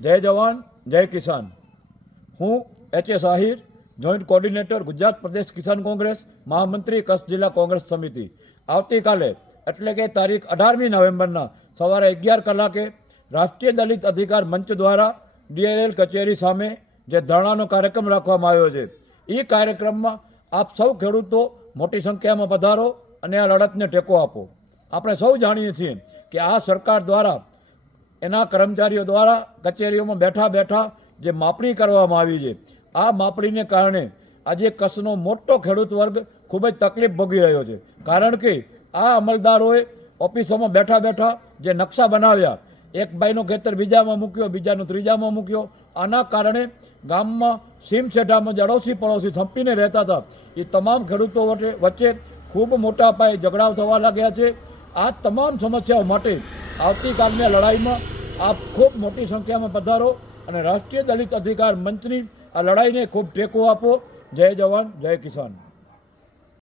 જય જવાન જય કિસાન। હું એચ.એ. આહિર, જોઈન્ટ કોર્ડિનેટર ગુજરાત પ્રદેશ કિસાન કોંગ્રેસ, મહામંત્રી કચ્છ જિલ્લા કોંગ્રેસ સમિતિ। આવતીકાલે એટલે કે તારીખ 18મી નવેમ્બરના સવારે 11 કલાકે રાષ્ટ્રીય દલિત અધિકાર મંચ દ્વારા DLL કચેરી સામે જે ધરણાનો કાર્યક્રમ રાખવામાં આવ્યો છે, એ કાર્યક્રમમાં આપ સૌ ખેડૂતો મોટી સંખ્યામાં પધારો અને આ લડતને ટેકો આપો। આપણે સૌ જાણીએ છીએ કે આ સરકાર દ્વારા એના કર્મચારીઓ દ્વારા કચેરીઓમાં બેઠા બેઠા જે માપણી કરવામાં આવી છે, આ માપણીને કારણે આજે કચ્છનો મોટો ખેડૂત વર્ગ ખૂબ જ તકલીફ ભોગવી રહ્યો છે। કારણ કે આ અમલદારોએ ઓફિસોમાં બેઠા બેઠા જે નકશા બનાવ્યા, એક ભાઈનો ખેતર બીજામાં મૂક્યો, બીજાનો ત્રીજામાં મૂક્યો, આના કારણે ગામમાં સીમસેઠામાં જે અડોશી પડોશી સંપીને રહેતા હતા એ તમામ ખેડૂતો વચ્ચે ખૂબ મોટા પાયે ઝઘડાઓ થવા લાગ્યા છે। આ તમામ સમસ્યાઓ માટે આવતીકાલની લડાઈમાં આપ ખૂબ મોટી સંખ્યામાં પધારો અને રાષ્ટ્રીય દલિત અધિકાર મંચની આ લડાઈને ખૂબ ટેકો આપો। જય જવાન જય કિસાન।